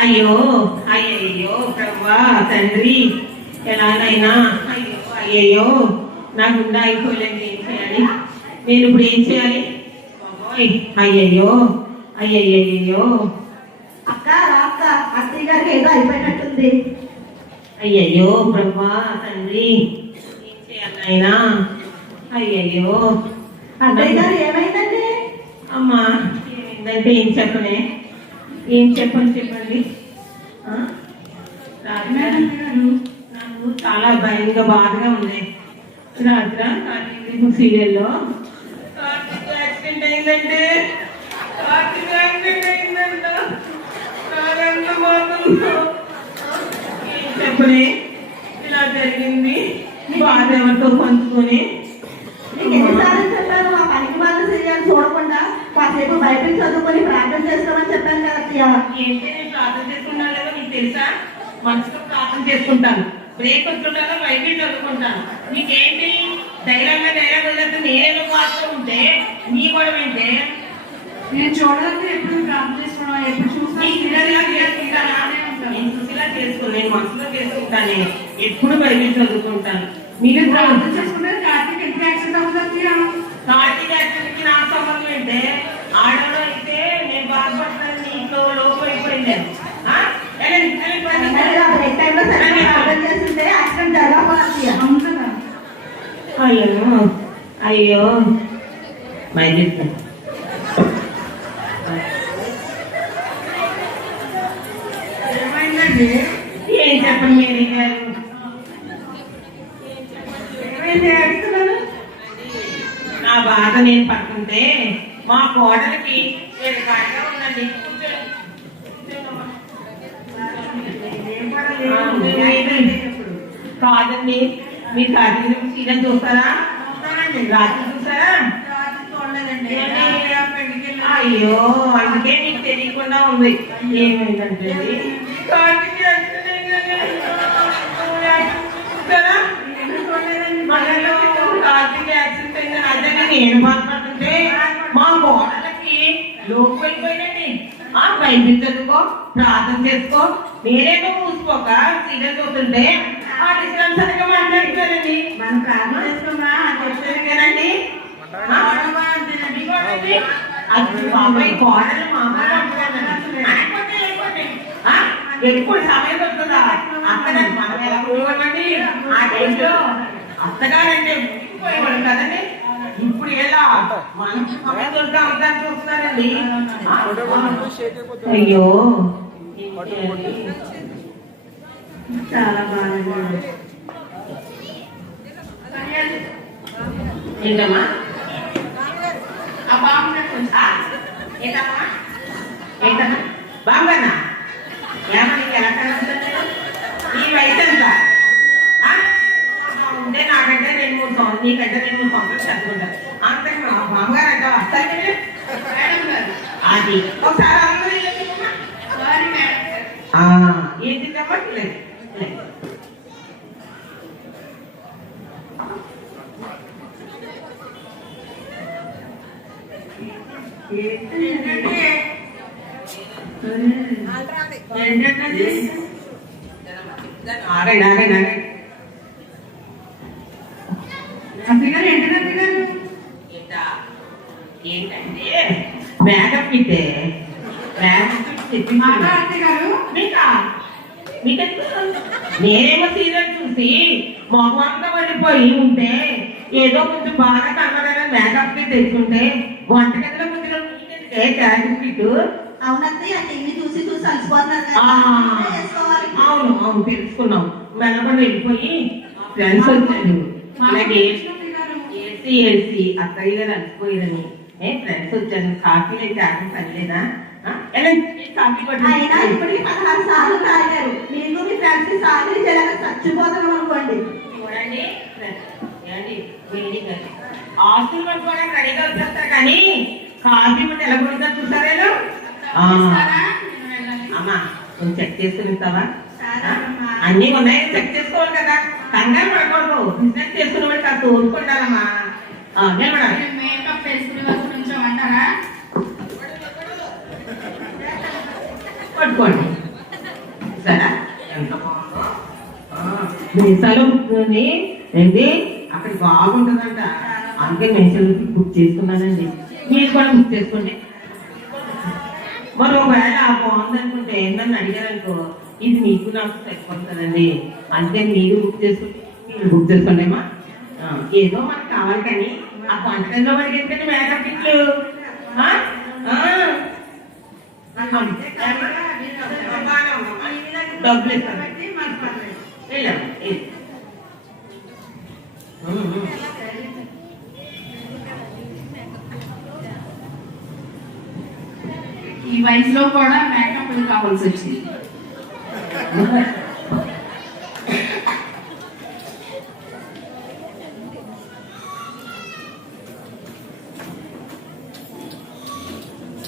అయ్యో అయ్యయ్యో ప్రవ్వా తండ్రి ఎలాగైనా అయ్యో అయ్యయ్యో నా గుండె అయిపోలేదు. ఏం చేయాలి నేను ఇప్పుడు? ఏం చేయాలి? అయ్యయ్యో అయ్యయ్యో అక్క అక్క అత్తయ్య గారికి ఏదో అయిపోయినట్టుంది. అయ్యయ్యో ప్రవ్వా తండ్రి ఏం చేయాలి నాయనా? అయ్యయ్యో అత్తయ్య గారు ఏమైందండి? అమ్మా ఏమైందంటే ఏం చెప్పనే? ఏం చెప్పండి. నాకు చాలా భయంగా బాధగా ఉంది. రాత్ర సీరియల్లో యాక్సిడెంట్ అయిందంటే ఏం చెప్పనే? ఇలా జరిగింది. బాధ ఎవరితో పంచుకొని ఎన్నిసార్లు చెప్పాను మా పనికి వాళ్ళు సీరియల్ చూడకుండా కాసేపు బయటకు చదువుకొని ప్రార్థన చేస్తామని చెప్పాను కదా అత్తయ్య. ఏంటి నేను ప్రార్థన చేసుకుంటాను లేదో నీకు తెలుసా? మనసులో ప్రార్థన చేసుకుంటాను, బ్రేక్ వస్తుంటాను, బయట చదువుకుంటాను. నీకేంటి ధైర్యం వదిలేదు? నేను మాత్రం ఉంటే నీ కూడా వింటే నేను చూడాలంటే ఎప్పుడు ప్రార్థన చేసుకున్నా, ఎప్పుడు చూసినా నేను చూసిలా చేసుకోను, నేను మనసులో చేసుకుంటాను, ఎప్పుడు బయట చదువుకుంటాను. మీరు ప్రార్థన చేసుకుంటే కార్తీక్ ఎంత యాక్సిడెంట్ అవుతుంది? కార్తీక్ యాక్సిడెంట్ కి నా సంబంధం ఏంటే? ఆడలో అయితే నేను బాధపడతాను, నీకు లోపు అయిపోయింది. బ్రేక్ టైంలో సరిగ్గా ప్రార్థన చేస్తుంటే యాక్సిడెంట్ జరగకపోతే అవును కదా. అయ్యో అయ్యో మైజిత్ ఏమైందండి? ఏం చెప్పండి మీరు గారు? ఏమైంది ఏడుస్తున్నారు? నా బాధ నేను పడుతుంటే మా కోడలికి వేరే కాయగా ఉందండి. కాదండి, మీరు కార్తీక సీరియల్ చూస్తారా? రాత్రి చూసారా? అయ్యో అందుకే మీకు తెలియకుండా ఉంది. ఏమైందంటే కార్తీక కార్తీక యాక్సిడెంట్ అయిందని అదే నేను మాట్లాడుతుంటే మా కోడలకి లోపు అయిపోయినండి. బైబిల్ చదువుకో, ప్రార్థన చేసుకో, నేనేమో మూసుకోక సీరియల్ చూస్తుంటే ఆ డిస్టెన్స్ సరిగ్గా మాట్లాడుతారండి. మనం ప్రార్థన చేసుకున్నా చెప్పేదేనండి. బాబాయ్ కోడలు మా ఎప్పుడు సమయం వస్తుందా? అత్తగారు మనం ఎలా కూడమండి? ఆ టైంలో అత్తగారంటే పోయేవాడు కదండి. ఇప్పుడు ఎలా మనకి సమయం దొరికా అవుతాను చూస్తున్నారండి. అయ్యో చాలా బాగా ఏంటమ్మా? ఆ బాబు ఏంటమ్మా? ఏంటన్నా బాబన్నా? ఏమన్నా ఎలా కలుగుతుంది? ఈ వయసు ఎంత ఉంటే నాకంటే 2-3 సంవత్సరాలు, నీకంటే 2-3 సంవత్సరాలు చదువుకుంటారు. అంతే మా బామ్మగారు అంటే వస్తారు అది ఒకసారి ఏంటి చెప్పట్లేదు. ఆగండి ఆగండి ఆగండి. అత్తగారు ఏంటంటే అత్తగారు ఏంటంటే మేకప్ ఇట్టే మాట అత్తగారు నేనేమో సీరియల్ చూసి మొహంతా పడిపోయి ఉంటే ఏదో కొంచెం బాగా కనబడాలని మేకప్ తెచ్చుకుంటే వంటగదిలో కొంచెం క్యారెట్ అవునత్తయ్య టీవీ చూసి చూసి అలసిపోతున్నారు. అవును అవును తెలుసుకున్నాం. వెళ్ళకుండా వెళ్ళిపోయి ఫ్రెండ్స్ వచ్చాడు. అలాగే ఏడ్చి అత్తయ్య గారు అలసిపోయారని ఫ్రెండ్స్ వచ్చాను. కాఫీ అయితే ఆటం పనిలేదా? కాఫీ అయినా ఇప్పటికి 16 సార్లు తాగారు. మీకు మీ ఫ్రెండ్స్ కి సాగులు చేయలేక చచ్చిపోతున్నాం అనుకోండి. చూడండి ఆస్తులు పట్టుకోవడానికి రెడీగా వచ్చేస్తారు కానీ కాఫీ మంది ఎలా కొడుతా చూసారేనా? అమ్మా కొంచెం చెక్ చేసుకుని ఇస్తావా? అన్ని ఉన్నాయని చెక్ చేసుకోవాలి కదా. కంగారు పడకూడదు. బిజినెస్ చేసుకునే వాడికి కాస్త ఊరుకుంటారమ్మా. మేకప్ వేసుకునే వరకు కొంచెం అంటారా? పట్టుకోండి. దేశాలు కూర్చొని ఏంటి అక్కడ బాగుంటుందంట, అందుకే నేషనల్ బుక్ చేసుకున్నానండి. మీరు కూడా బుక్ చేసుకోండి. మరి ఒకవేళ బాగుంది అనుకుంటే ఏంటని అడిగారనుకో, ఇది మీకు నాకు సరిపోతుందండి, అంతే మీరు బుక్ చేసుకోండి, మీరు బుక్ చేసుకోండి అమ్మా. ఏదో మనకు కావాలి కానీ ఆ వంటకంలో మనకి ఏంటంటే మేకప్ కిట్లు డబ్బులు ఇస్తాను. ఈ వయసులో కూడా మేకప్ కావాల్సి వచ్చింది.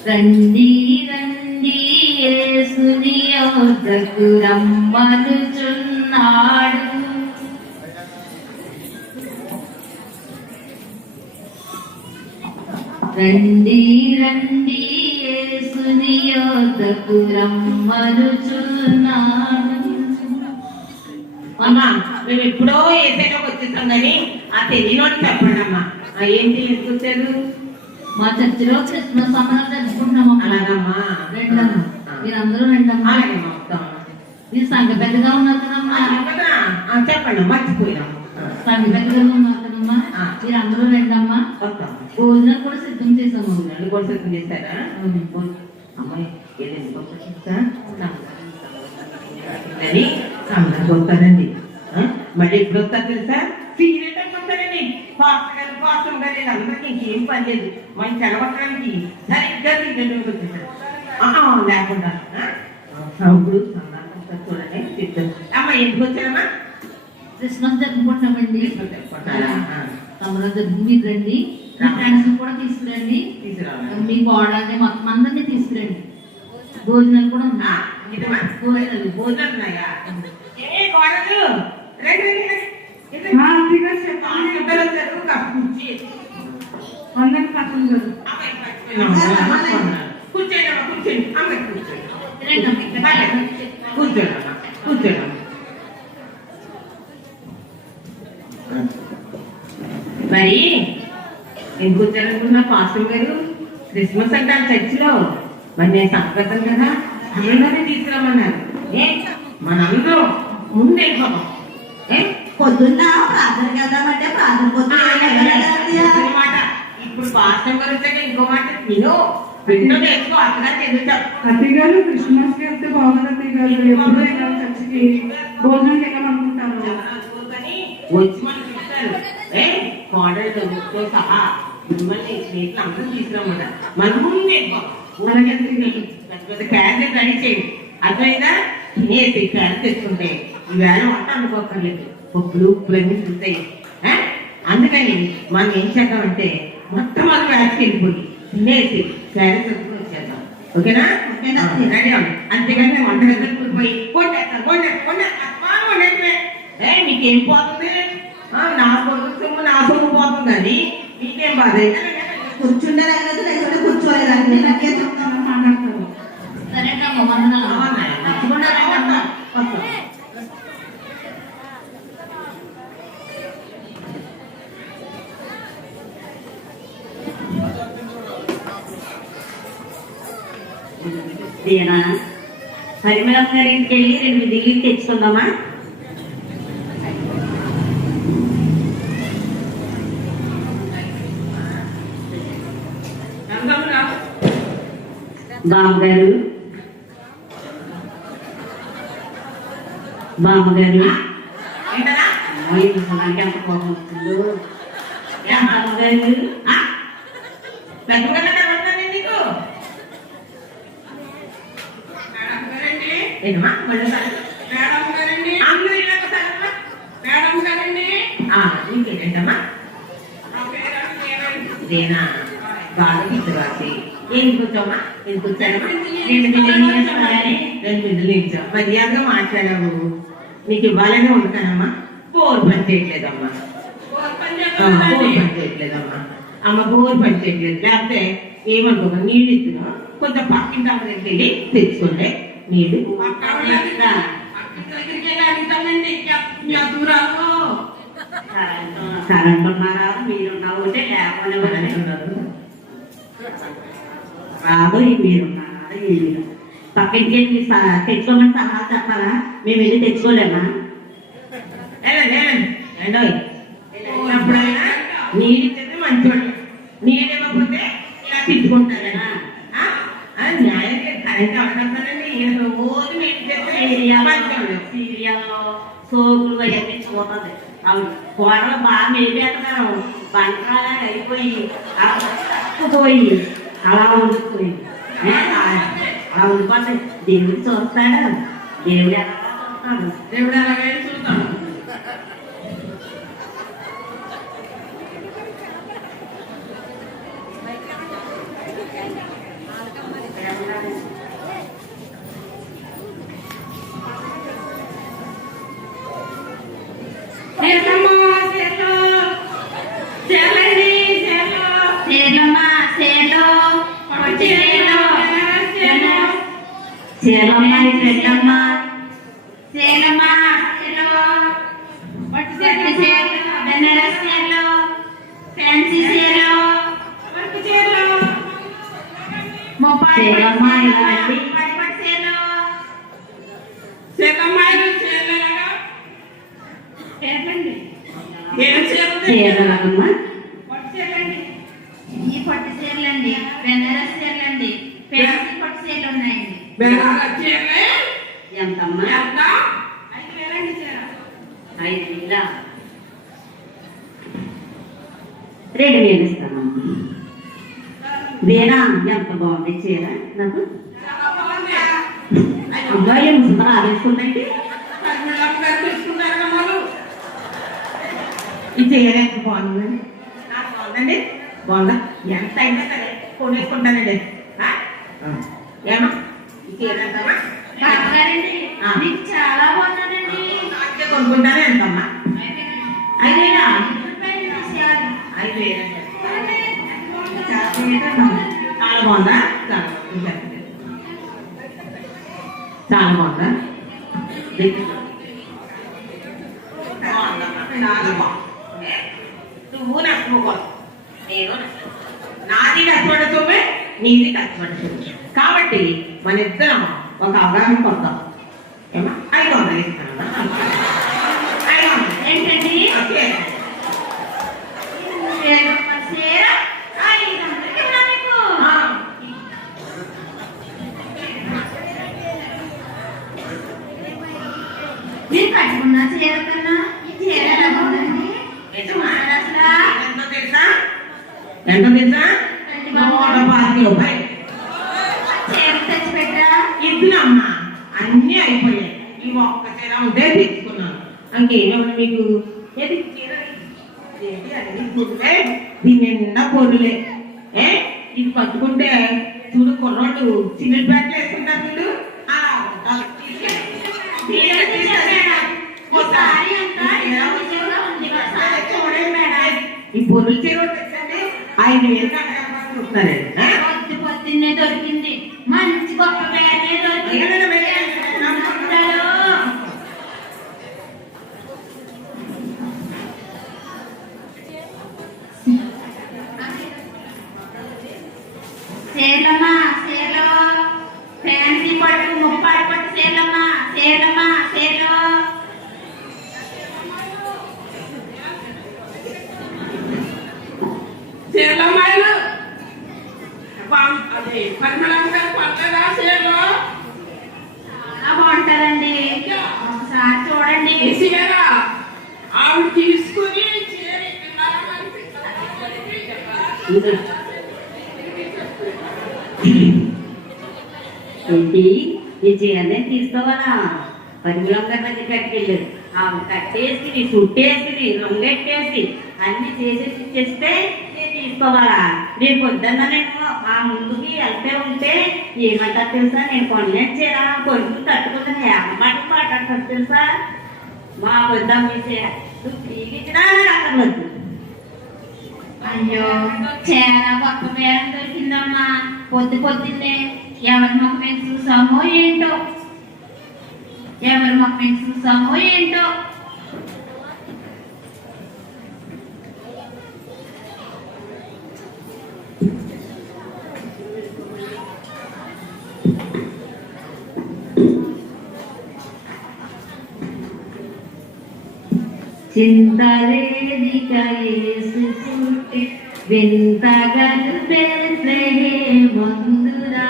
రండి రండి యేసుని యొద్దకు రమ్మనుచున్నాడు. రండి రండి యేసుని యొద్దకు రమ్మనుచున్నాడు. అమ్మా మేము ఎప్పుడో ఏసైలోకి వచ్చేసాం కానీ ఆ తెలియనోటి చెప్పండి అమ్మా. ఏంటి ఎందుకు వచ్చారు? మా చర్చిలో క్రిస్మస్ సంబరాలు జరుపుకుంటున్నాము. అలాగమ్మా, రెండమ్మా, మీరందరూ రెండమ్మా. అలాగేమ్మా, వస్తామమ్మా. మీరు సంఘ పెద్దగా ఉన్నారు కదమ్మా. చెప్పండి, మర్చిపోయినాము. సంఘ పెద్దగా ఉన్నారు కదమ్మా, మీరందరూ రెండమ్మా. వస్తాం. భోజనం కూడా సిద్ధం చేసాము. రెండు కూడా సిద్ధం చేశారా? అమ్మాయి ఏదైనా సందర్భం వస్తానండి. మళ్ళీ ఎప్పుడు వస్తారు తెలుసా? సీరియల్ వస్తానండి. పాస్టర్ గారు అందరికి ఇంకేం పని లేదు, మంచి చెడగొట్టడానికి సరిగ్గా సీరియల్ వచ్చేసారు. లేకుండా ఇప్పుడు చూడండి చెప్తాను. అమ్మ ఎందుకు వచ్చారమ్మా? క్రిస్మస్ జరుపుకుంటామండి. సంబరాలు జరుపు మీరు రండి, మీ ఫ్రెండ్స్ కూడా తీసుకురండి, మీ కోడల్ని మొత్తం అందరినీ తీసుకురండి. భోజనాలు కూడా ఉన్నాయి. భోజనాలు ఉన్నాయా? ఏ కోడలు రండి మరి ఎందుకు వచ్చారనుకున్నా పాస్టర్ గారు? క్రిస్మస్ అంటారు చర్చిలో. మరి నేను సంస్కృతం కదా, అందరినీ తీసుకురమ్మన్నారు. మనందరం ముందు వెళ్ళిపోతాం. పొద్దున్న ప్రార్థన చేద్దామంటే ప్రార్థన మాట ఇప్పుడు పాస్టర్ గారు వచ్చాక ఇంకో మాట నేను పెట్టిన నేర్చుకో. అత్తగారికి ఎందుకు అత్తయ్య గారు క్రిస్మస్ కి వస్తే బాగుంది. అత్తయ్య గారు ఎప్పుడు వెళ్ళాలి చర్చికి, భోజనం వెళ్ళాలనుకుంటారు. వచ్చి మనం చెప్తారు, కోడలు చదువుతో సహా మిమ్మల్ని స్నేహితులు అందరూ తీసుకురమ్మట. మన ముందు పెద్ద క్యారెట్ రెడీ చేయండి. అర్థమైందా? తినేసి క్యారెట్ తెచ్చుకుంటే ఈవేళ వంట అనుకోకర్లేదు, పప్పులు ఉప్పులన్నీ ఉంటాయి. అందుకని మనం ఏం చేద్దామంటే మొత్తం మనం క్యారెట్కి వెళ్ళిపోయి తినేసి క్యారెట్ తెచ్చుకుని వచ్చేద్దాం. ఓకేనా? రెడీ అవ్వండి. అంతేగాని మేము వంట దగ్గర పోయి మీకేం పోతుంది? నా సొమ్ము నా సొమ్ము పోతుంది, అది మీకేం బాధ? కూర్చుండే దగ్గర కూర్చోలేదండి, నాకే చెప్తాను మాట్లాడతాను. సరే వందనాలు. పరిమళం గారి ఇంటికి వెళ్ళి 2 దిల్లీకి తెచ్చుకుందామా? బామ్మగారు బామ్మగారు ఎంత కోపం వస్తుందో. బామ్మగారు ఇంకేంటమ్మా? దేనా బాగా తీసుకురాసి ఎందుకు వచ్చామా? ఎందుకు వచ్చానమ్మా? 2 బిడ్డలు ఇచ్చావు, మర్యాదగా మాట్లాడావు. నీకు ఇవ్వాలనే ఉంటానమ్మా. బోర్ పని చేయట్లేదమ్మా, బోర్ పని చేయట్లేదమ్మా. అమ్మ బోర్ పని చేయట్లేదు. లేకపోతే ఏమనుకోమా, నీళ్ళు ఇస్తున్నా కొంచెం పక్కింటి దగ్గరికి వెళ్ళి తెచ్చుకోండి నీళ్ళు. దగ్గరికి వెళ్ళి అడుగుతానండి దూరాలు కరెంట్ ఉన్నారా మీరున్నా ఒకటే లేకుండా రాదు మీరున్నారా ఏమి పక్కకి వెళ్ళి తెచ్చుకోమని సలహా చెప్పాలా మేము వెళ్ళి తెచ్చుకోలేమా ఎప్పుడైనా నీడితే మంచోడు నీడివ్వకపోతే ఇలా తిట్టుకుంటారా న్యాయం కరెంట్ అవకాశాలండి రోజు సీరియల్లో సోకులు అవన్నీ చూస్తుంది కోడలు బాగా మేపేస్తున్నారు బంటరాగా అయిపోయి పోయి అలా ఉండిపోయి అలా ఉండిపోతే దేవుడు చూస్తాడు దేవుడు ఎలా చూస్తాడు దేవుడు ఎలాగైనా చూస్తాడు సేలమ్మ రెడ్డమ్మ సేలమ్మ పట్టు చీరలు బెనారస్ చీరలు ఫ్యాన్సీ చీరలు వర్క్ చీరలు సేలమ్మ ఇలాంటి పట్టు చీరలు చీరలమ్మ పట్టు చీరలండి ఈ పట్టు చీరలండి బెనారస్ చీరలండి ఫ్యాన్సీ పట్టు చీరలు ఉన్నాయండి ఎంతమ్మా 5,000 చీర 5,000 2,000 ఇస్తానమ్మా వేరా ఎంత బాగుంది చీర నాకు అబ్బాయి ముసుగులు ఆవేసుకుందండి ఈ చీర ఎంత బాగుందండి నాకు బాగుందండి బాగుందా ఎంత అయినా సరే కొనేసుకుంటానండి ఏమా ఈ చీర ఎంతమ్మా బాగారండి మీకు చాలా బాగుందండి నాకే కొనుక్కుంటానే ఎంతమ్మా 5,000 చాలా బాగుందా చాలా బాగుందా చాలా బాగుంది నువ్వు నచ్చుకోకూడదు నేను నాది కష్టపడ చూపే నీది కష్టపడ చూపే కాబట్టి మన ఇద్దరం ఒక అవగాహన పొందాం ఏమా 500 ఇస్తాను 500 ఏంటండి ఓకే చీర 500 కింద మీకు మీరు కట్టుకున్న చీర కన్నా ఈ చీర ఎలా బాగుందండి ఎంత తెలుసా 120 రూపాయలు చీర తెచ్చి పెట్టా ఇద్దరమ్మా అన్నీ అయిపోయాయి ఈ ఒక్క చీర ఉంటే తెచ్చుకున్నాను ఇంకేమన్నా మీకు ఏది చీర ఏంటి అన్ని పొరులే దీని నిండా పొరులే ఇది పట్టుకుంటే చూడు కుర్రోళ్ళు చిన్న బ్యాట్లు వేసుకుంటారు చూడు అలా ఉంటారు. సారీ అంతా ఉంది కదా చూడండి మేడం ఈ పొరులు చీర తెచ్చండి 5,000 చూస్తారండి పొద్దున్నే దొరికింది మంచి గొప్ప బేరే దొరికింది సేలమ్మా సేలో ఫ్యాన్సీ పట్టు ముప్పాడు పట్టు సేలమ్మా సేలమ్మా సేలో చీరలమ్మాయిలు అది పరిమళం గారు పట్టదా చీరలు చాలా బాగుంటారండి ఒకసారి చూడండి చీర ఆవిడ తీసుకుని చీర ఏంటి ఈ చీరనే తీసుకోవాలా పరిమళం గారి దగ్గర కట్టుకెళ్ళారు ఆమె కట్టేసి చుట్టేసి రొంగెట్టేసి అన్ని చేసేసి ఇచ్చేస్తే నేను తీసుకోవాలా రేపు పొద్దున్న నేను ఆ ముందుకి వెళ్తే ఉంటే ఏమంటారు తెలుసా నేను కొనలేని చీర కొనుక్కు కట్టుకుంటాను ఏమమాట మాట్లాడతాను తెలుసా మా వద్దాం మీ చీర నువ్వు తీగిచ్చినా అక్కర్లేదు అయ్యో చాలా గొప్ప బేరం దొరికిందమ్మా పొద్దున్నే ఎవరి ముఖం చూసామో ఏంటో ఎవరు మా ఫ్రెండ్స్ చూసామో ఏంటో. చింతలేదిక యేసుకుంటే వింతగలు తెలిసే మందురా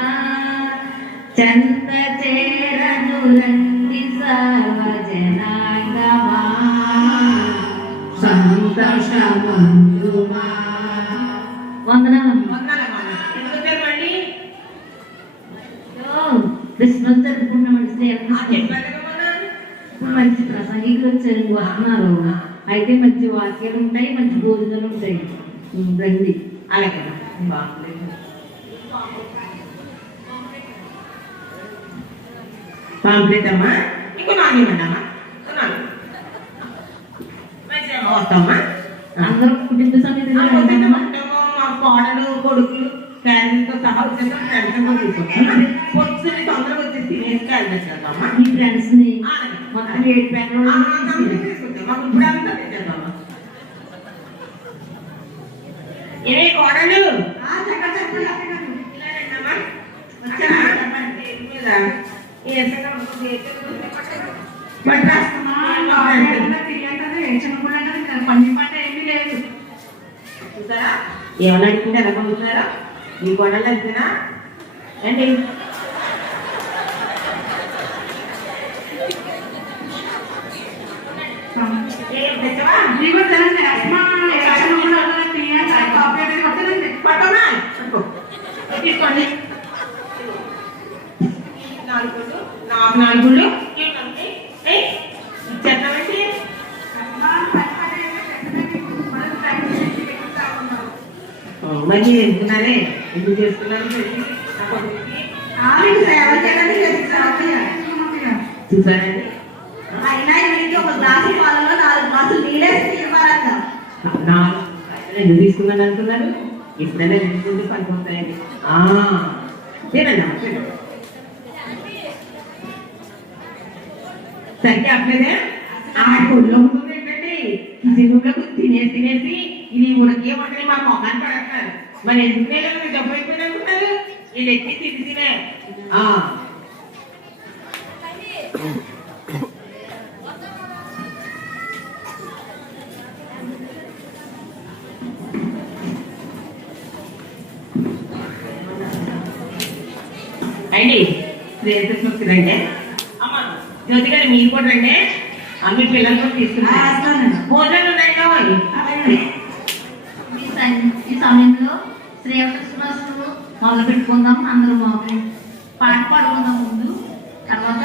చంత చేరను రండి సర్వజనాంగమా సంతోషమందుమా. వందనాలు. క్రిస్మస్ జరుపుకుంటామండి. మంచి ప్రసంగికులు వచ్చారు, వస్తున్నారు. అయితే మంచి వాక్యాలు ఉంటాయి, మంచి భోజనాలు ఉంటాయి. రండి. అలాగే బాగుంది. పాంప్లెట్ అమ్మా, ఇంకో నాలుగు ఇవ్వండి అమ్మా. వస్తామ్మా. అందరూ కుటుంబ సమేత మా కోడలు కొడుకులు ఫ్యామిలీతో సహా వచ్చేసి ఫ్రెండ్స్ కూడా తీసుకుంటాం. పొద్దున్న తొందరగా వచ్చేసి తినేసి వెళ్ళేస్తామా. మీ ఫ్రెండ్స్ ని మొత్తం 7 ప్యాకెట్లు మాకు ఇప్పుడు అంతా తెచ్చేద్దామా. ఏ కోడలు ఏమన్నా అడుగుతుంటే ఎలా పంపుతున్నారా? మీ కోడలు వెళ్తున్నా అండి. తీసుకోండి. 4 గుళ్ళు చెత్తమండి. మంచి చేస్తున్నారే, ఎందుకు చేస్తున్నారు? చూసారండి. అయినా ఇంటికి ఒక గ్లాసు పాలలో 4 గ్లాసులు నీళ్ళేసి ఇవ్వాలంట. 4 ఎందుకు తీసుకున్నాను అనుకున్నారు? ఇప్పుడైనా 2 గుండి పనికొస్తాయండి. తినండి అమ్మ, తినండి. సరిగ్గా అట్లేదే ఆ గుళ్ళో ఉంటుంది ఏంటండి, కిచెన్లో తినేసి ఇది ఉడకే వంటని మా మొఖాన్ని పడతారు. మరి ఎందుకు నేను డబ్బు అయిపోయింది అనుకుంటారు? ఇది ఎక్కి తినే అండి. క్రిస్మస్ రండి అమ్మా. జ్యోతి గారు మీరు కూడా రండి. అన్ని పిల్లలు కూడా తీసుకున్నారు. భోజనాలు ఉన్నాయి కావాలి. ఈ సమయంలో శ్రీకృష్ణస్ మొదలు పెట్టుకుందాం. అందరూ పాట పాడుకుందాం ముందు, తర్వాత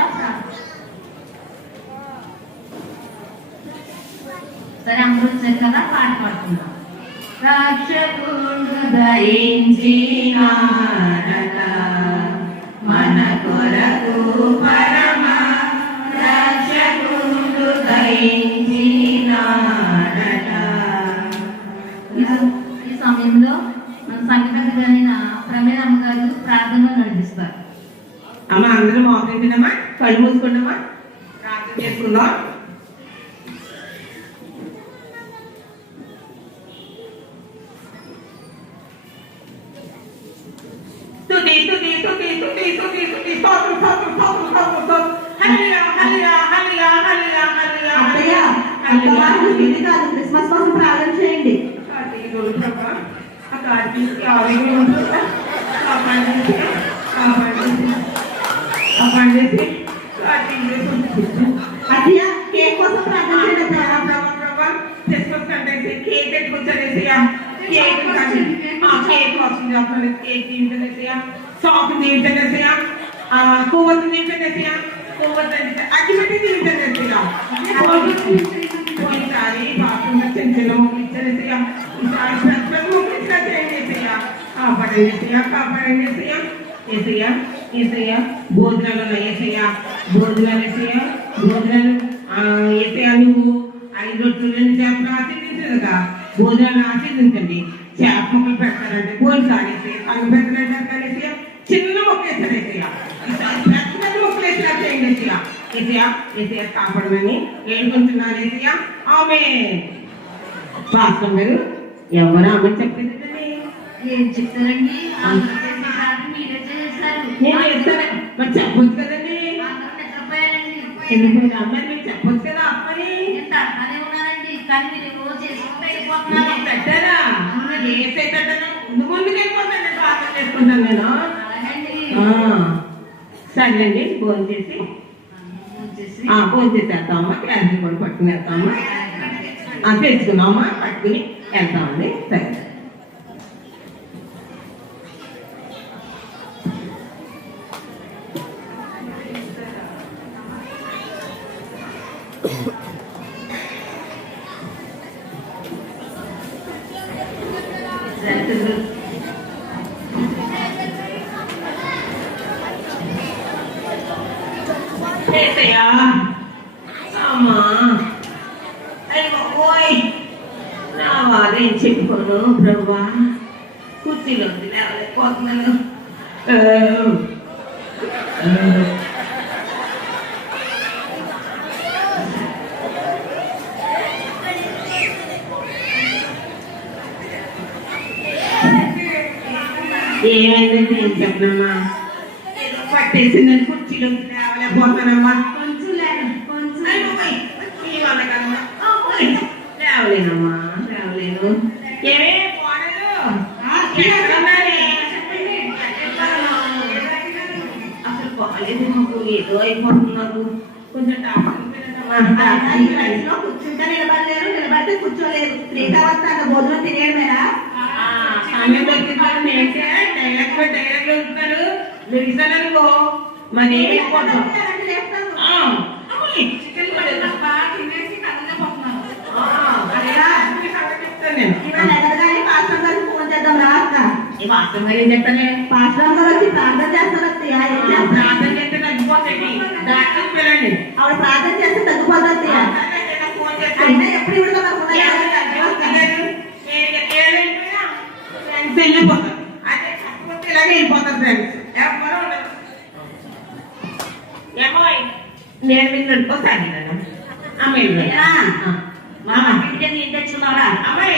సరే అందరూ వచ్చారు కదా, పాట పాడుకుందాం. రక్షకుడు దయించినాడట మన కొరకు పరమ రక్షకుడు దయించినాడట. ఈ సమయంలో మన సంగీతగారైన ప్రమేయ అమ్మగారు ప్రార్థనలో నడిపిస్తారు. అమ్మ అందరూ మోకరించినమ్మా, కళ్ళు మూసుకున్నామా, ప్రార్థన చేసుకుందాం. క్రిస్మస్ కోసం ప్రార్థన చేయండి. అయ్యా కేక్ కోసం ప్రార్థన చేయండి. క్రిస్మస్ అంటే కేక్ పెట్టుకొచ్చారేసయ్యా. కేక్ కోసం కేక్ తింటేనేసయ్యా, సాఫ్ తింటేనేసయ్యా, కొవ్వొత్తు తింటేనేసయ్యా, కొవ్వొత్తు అగ్గి పెట్టి తింటేనేసయ్యా. పోయినసారి బాత్రూంలో చిన్న చిన్న మొక్కలు ఇచ్చారేసయ్యా, ఈసారి పెద్ద మొక్కలు ఇచ్చినా చేయండిసయ్యా. కాపాడేసయ్యా. ఏసయ్యా ఏసయ్యా భోజనాలు ఉన్నాయి. ఏసయ్యా భోజనాలు ఏసయ్యా, భోజనాలు ఏసయ్యా. నువ్వు 5 రొట్టెలు 2 చేపలు ఆశీర్దించదుగా, భోజనాలు ఆశీర్దించండి. చేప మొక్కలు పెడతారంటే భోజనాలు వేసేయ, పండు పెట్టారంటే వేసేయ, చిన్న మొక్క వేసారు వేసేయ, ఈసారి పెద్ద మొక్కలు వేసినా చేయండి వేసేయ. ఏసయ్యా ఏసయ్యా కాపాడమని వేడుకుంటున్నాను ఏసయ్యా. ఆమె పాస్టర్ గారు ఎవరు ఆమె చెప్పింది ఏం చెప్తారండి? అందరూ చేసే ప్రార్థన మీరే చేస్తారు. నేను చేస్తాను మరి చెప్పొచ్చు కదండి. అందరూ నిద్రపోయారండి. ఎందుకు అమ్మాయి మీరు చెప్పొచ్చు కదా అమ్మని. నేను తడతానే ఉన్నానండి, కానీ మీరు రోజు చేసుకుంటూ వెళ్ళిపోతున్నారు. పెట్టారా ఏసై పెట్టాను ముందుకు వెళ్ళిపోతాను ప్రార్థన చేసుకుంటాను నేను. అలాగండి. సరేండి ఫోన్ చేసి వచ్చేసి ఫోన్ చేసేస్తామమ్మా. క్యాన్సిల్ కూడా పట్టుకుని వెళ్తామమ్మా. తెచ్చుకున్నామమ్మా పట్టుకుని వెళ్తామండి. సరే ఏసయ్యా అమ్మా అయ్యోయ్ నా వారేం చెప్పుకోను ప్రభువా. కుర్చీలో ఉంది లేవలేకపోతున్నాను. ఏమైందండి ఏం చెప్పనమ్మా. ఏదో పట్టేసిందని కుర్చీలో లేవలేకపోతానమ్మా. లేవలేనమ్మా లేవలేను. ఏమే కోడలు ఎక్కడున్నారే? అసలు బాగాలేదు మాకు, ఏదో అయిపోతున్నారు. కొంచెం ఇంట్లో కూర్చుంటే నిలబడలేరు, నిలబడితే కూర్చోలేరు. శ్రీకా వస్తాను భోజనం తినేయడమేనా? సమయం దొరికిందని నేనే డైరెక్ట్ వెళ్తున్నారు. మిగిలిననుకో మరి ఇవాళ ఎదగానే పాస్టర్ గారికి ఫోన్ చేద్దాం రా అక్క. వాస్తవం ఏం చెప్తానే పాస్టర్ గారు వచ్చి ప్రార్థన చేస్తారు అత్తయ్య. ఏం చేస్తారు? ప్రార్థన చేస్తే తగ్గిపోతాయి. డాక్టర్ పిల్లండి ఆవిడ ప్రార్థన చేస్తే తగ్గిపోతుంది అత్తయ్య. ఫోన్ అయినా ఎప్పుడు ఇప్పుడు మనకు వెళ్ళిపోతారు. అదే కాకపోతే ఇలాగే వెళ్ళిపోతారు ఫ్రెండ్స్. ఎవరు ఉండరు. ఏమో నేను మీరు నడుకోసారి అమ్మాయి మా ఇంటికి ఏం తెచ్చుకున్నారా? అమ్మాయి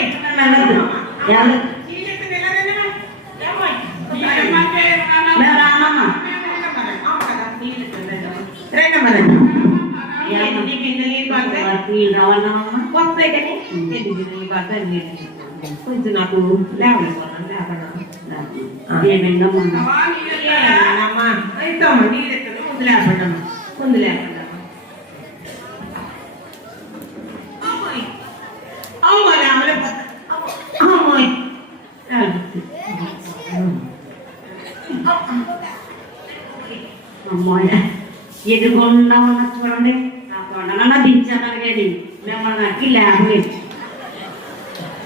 వస్తాయి కానీ కొంచెం నాకు లేవలేకపోతాను. లేపడమ్మా ఇస్తామా నీళ్ళు ఎత్తాను. ముందు లేపడమ్మా ముందు లేపడమ్మా. అమ్మాయ ఎదుగుండా ఉన్న చూడండి. నా కొండలన్నా దించగలిగేది మిమ్మల్ని నాకు లేపలేదు.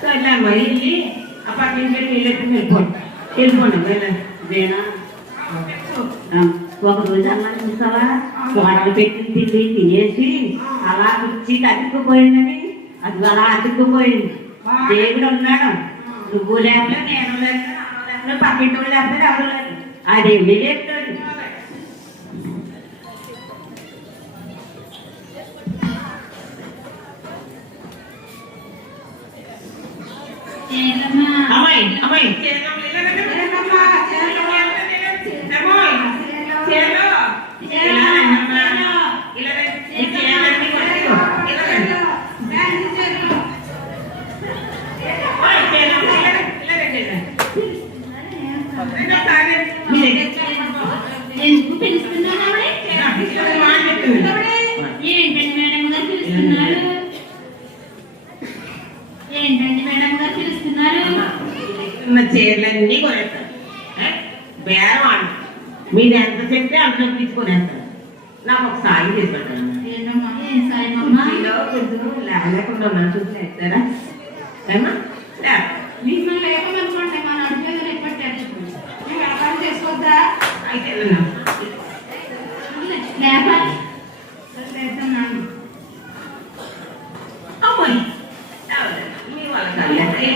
సరే మరి అపార్ట్మెంట్ వెళ్ళేప్పుడు వెళ్ళిపోండి వేనా ఒక రోజు అన్నం చూసావా? గోడలు పెట్టి తిండి తినేసి అలా కుర్చీకి అతుక్కుపోయిందని అది అలా అతుక్కుపోయింది. దేవుడు ఉన్నాడు. నువ్వు లేకపోతే నేను లేకపోతే పక్కింటి లేకపోతే ఎవరు లేదు. అదేమి లేపుతాడు. అమ్మాయి అమ్మాయి ఎందుకు పిలుస్తున్నారు? ఏంటండి మేడం గారు పిలుస్తున్నారు? ఏంటండి మేడం గారు పిలుస్తున్నారు? చీరలన్నీ కొనేస్తారు. బేరం అంట మీరు ఎంత చెప్తే అంత తీసుకునేస్తారు. నాకు ఒక సాయి తీసుకుంటాను. ఏంటమ్మా ఏం సాయమమ్మా? కొంచెం లేకుండా ఉన్నా చూసి వేస్తారా? ఏమా మీకు లేకమనుకోండి మా నడిపేది రిపట్టేది. మేము వ్యాపారం చేసుకోవద్దా? అయితే లేపాలి. చేస్తున్నాను. అమ్మాయి మీ వాళ్ళ రేపి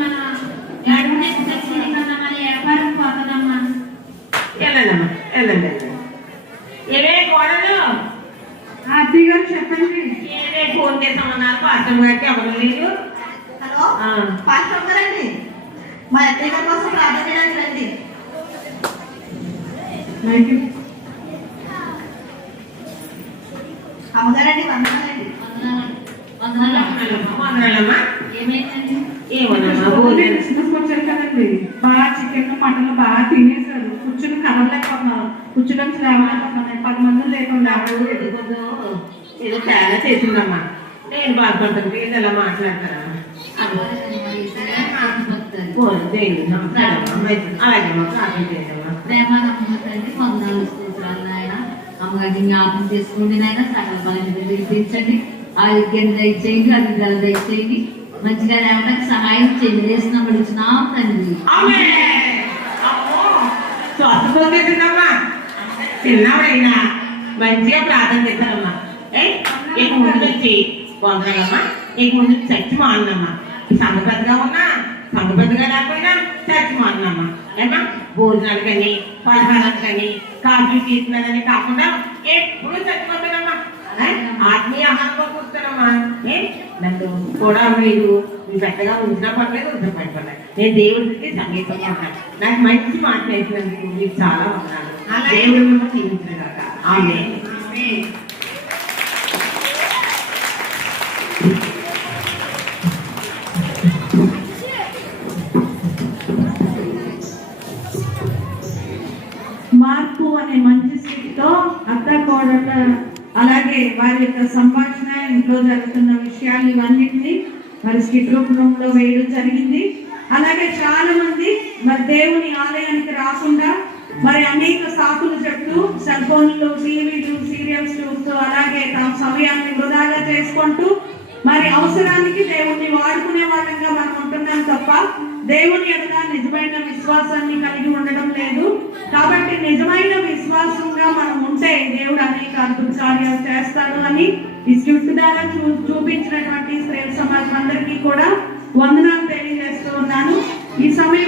మన అడ్వర్టైజ్ తెచ్చింది కదా, మన వ్యాపారం పోతుందమ్మా. వెళ్ళండి వెళ్ళండి. చేసామన్నారు పాస్టర్ గారికి ఎవరు లేదు. హలో ఆ. పాస్టర్ గారండి, మా అత్తయ్య గారి కోసం ప్రార్థన చేయడానికి రండి. మైక్ అమ్మగారండి, వందనాలండి. వందనాలమ్మా. ఏమైందండి? ఏమన్నా భోజనం క్రిస్మస్ వచ్చారు కదండి, బాగా చికెన్ మటన్ బాగా తినేసారు. కూర్చుని కదలలేకపోతున్నారు, కూర్చుని లేవలేకపోతున్నారు. 10 మంది లేకుండా ఏదో తేడా చేసిందమ్మా. నేను బాధపడుతుంది ఏదో ఎలా మాట్లాడతారా. అలాగే ప్రార్థన చేద్దామా. ప్రేమ నమ్మకండి, వందనాలు స్తోత్రాలు నాయన. అమ్మగారిని జ్ఞాపకం చేసుకోండి నాయన, సకల బలహీనతలు తీర్చండి, ఆరోగ్యం దయచేయండి, అభివృద్ధి దయచేయండి, మంచిగా లేవడానికి సహాయం చేయండి. వేసినప్పుడు తండ్రి. అమ్మో స్వస్థపోతుందమ్మా. చిన్నవాడైనా మంచిగా ప్రార్థన చేశారమ్మా. ఇక ముందు నుంచి పొందాలమ్మా. ఇక ముందు చచ్చి మానమ్మా. సంఘ పెద్దగా ఉన్నా సంఘ పెద్దగా లేకపోయినా చచ్చి మానమ్మా. ఏమా భోజనాలు కానీ పలహారాలు కానీ కాఫీ తీసుకున్నదని కాకుండా ఎప్పుడు చచ్చిపోతానమ్మా. ఆత్మీయ ఆహారం కోసం వస్తానమ్మా. నన్ను కూడా మీరు పెద్దగా ఉంచినా పర్లేదు, ఉంచిన పడిపోలేదు. నేను దేవుడికి సంగీతం నాకు మంచి మాట నేర్పినందుకు మీకు చాలా వందనాలు. దేవుడు జీవించిన కాక ఆమె. మార్పు అనే మంచి స్థితితో అత్త కోడళ్ళ అలాగే వారి యొక్క సంభాషణ, ఇంట్లో జరుగుతున్న విషయాలు ఇవన్నిటిని మరి స్కిట్ రూపంలో వేయడం జరిగింది. అలాగే చాలా మంది మరి దేవుని ఆలయానికి రాకుండా మరి అనేక సాకులు చెప్తూ సెల్ ఫోన్లు, టీవీలు, సీరియల్స్ చూస్తూ అలాగే తమ సమయాన్ని వృధాగా చేసుకుంటూ మరి అవసరానికి దేవుణ్ణి వాడుకునే వాళ్ళంగా మనం ఉంటున్నాం తప్ప దేవుని ఎదుట నిజమైన విశ్వాసాన్ని కలిగి ఉండడం లేదు. కాబట్టి నిజమైన విశ్వాసంగా మనం ఉంటే దేవుడు అనేక అద్భుత కార్యాలు చేస్తాడు అని ఈ స్క్రిప్ట్ ద్వారా చూపించినటువంటి శ్రేయ సమాజం అందరికీ కూడా వందనాలు తెలియజేస్తూ ఉన్నాను. ఈ సమయం